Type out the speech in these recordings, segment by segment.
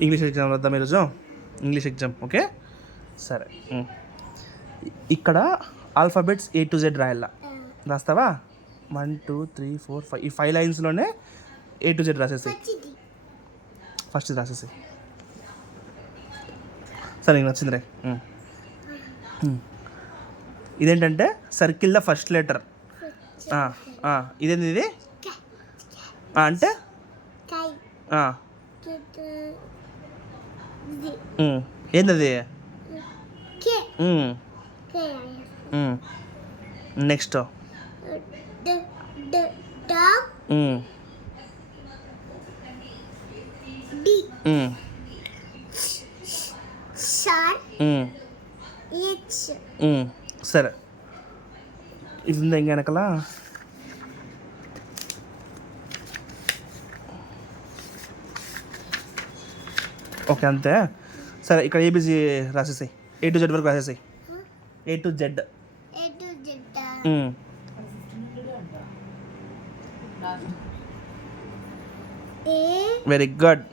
English exam రాద్దాం ఈరోజు. English exam okay సరే. ఇక్కడ ఆల్ఫాబెట్స్ A to Z రాయాల. రాస్తావా? 1 2 3 4 5 ఈ 5 లైన్స్లోనే A to Z రాసేసి ఫస్ట్ రాసేసి. సరే నీకు నచ్చింది రే. ఇదేంటంటే సర్కిల్ ద ఫస్ట్ లెటర్. ఇదేంటి ఇది అంటే ఏంటది? నెక్స్ట్ సరే ఇది ఉందా ఇంకా వెనకాల? ఓకే అంతే. సరే ఇక్కడ ఏబీసీ రాసేసాయి. A to Z వరకు రాసేసాయి. A to Z. Very good.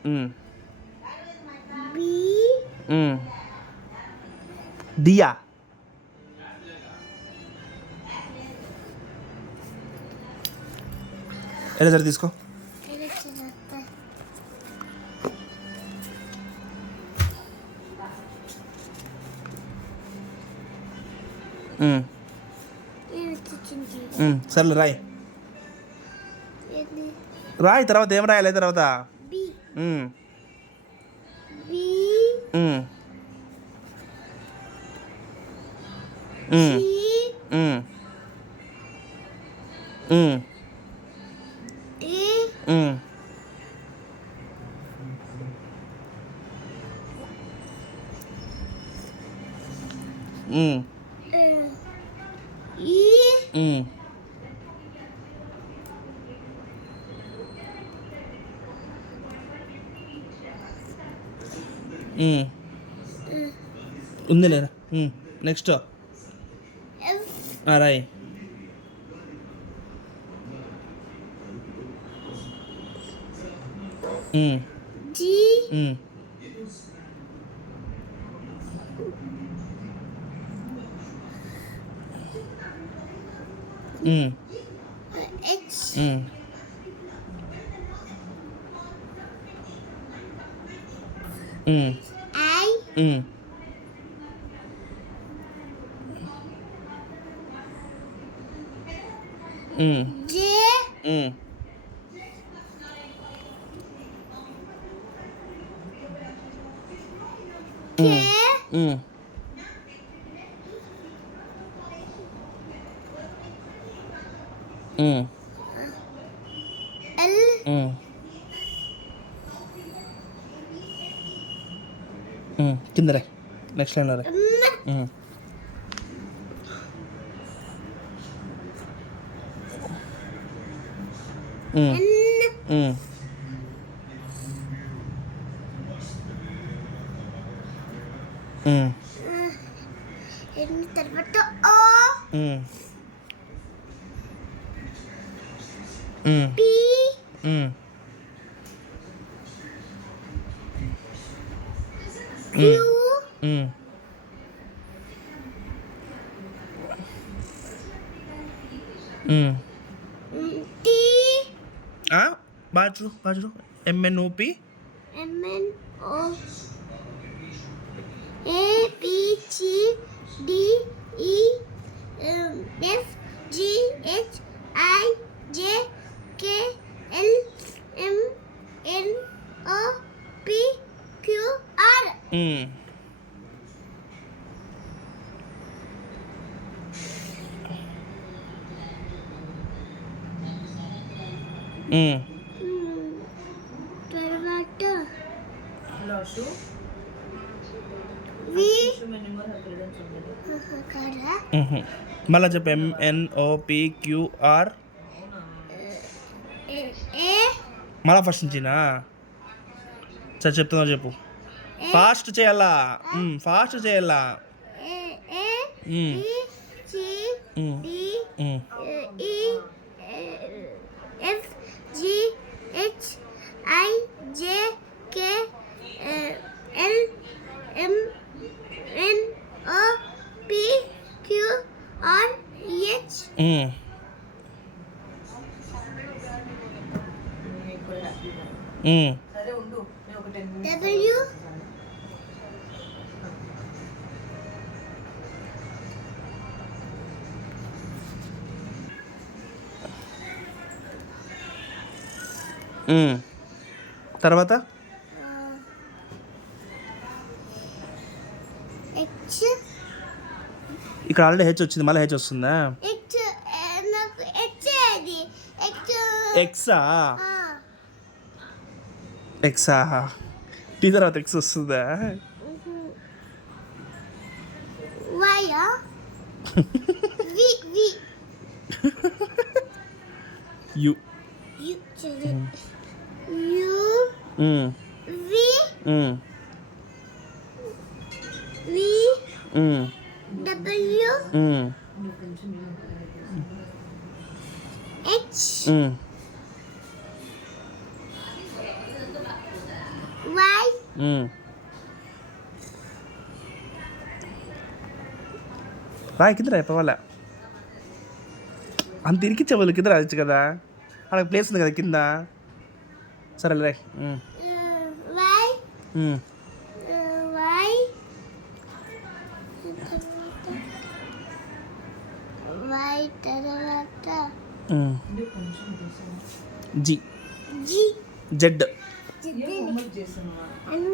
డియా. ఎలా సరే తీసుకో. సర్లే రాయ్. రాయ్ తర్వాత ఏం రాయాలి తర్వాత? ఉంది లేదా? నెక్స్ట్ రాయ్. కింద రే. నెక్స్ట్ లైన్ రే. తర్వాత బాజు MNOP మళ్ళా చెప్పు. MNOPQR మళ్ళా ఫస్ట్ నుంచినా? సరే చెప్తున్నా చెప్పు. ఫాస్ట్ చేయాలా? ఫాస్ట్ చేయాలా? ఉమ్. ఉమ్. W ఉమ్. తర్వాత X ఇక్కడ ఆల్రెడీ హెచ్ వచ్చింది, మళ్ళీ హెచ్ వస్తుందా? X నాకు H అది X ఎక్సా? ఎక్సా? టీ తర్వాత ఎక్స్ వస్తుందా? Y V you. U U ఉమ్. V ఉమ్. V ఉమ్. W ఉమ్. H ఉమ్. Y ఉమ్. రా కింద రా పోవాలా, అంత ఇరికిచ్చేవాళ్ళు కింద రావచ్చు కదా, అక్కడ ప్లేస్ ఉంది కదా కింద. సరే రే. Y ఉమ్. Y Y తర్వాత ఉమ్. జి. G Z. అను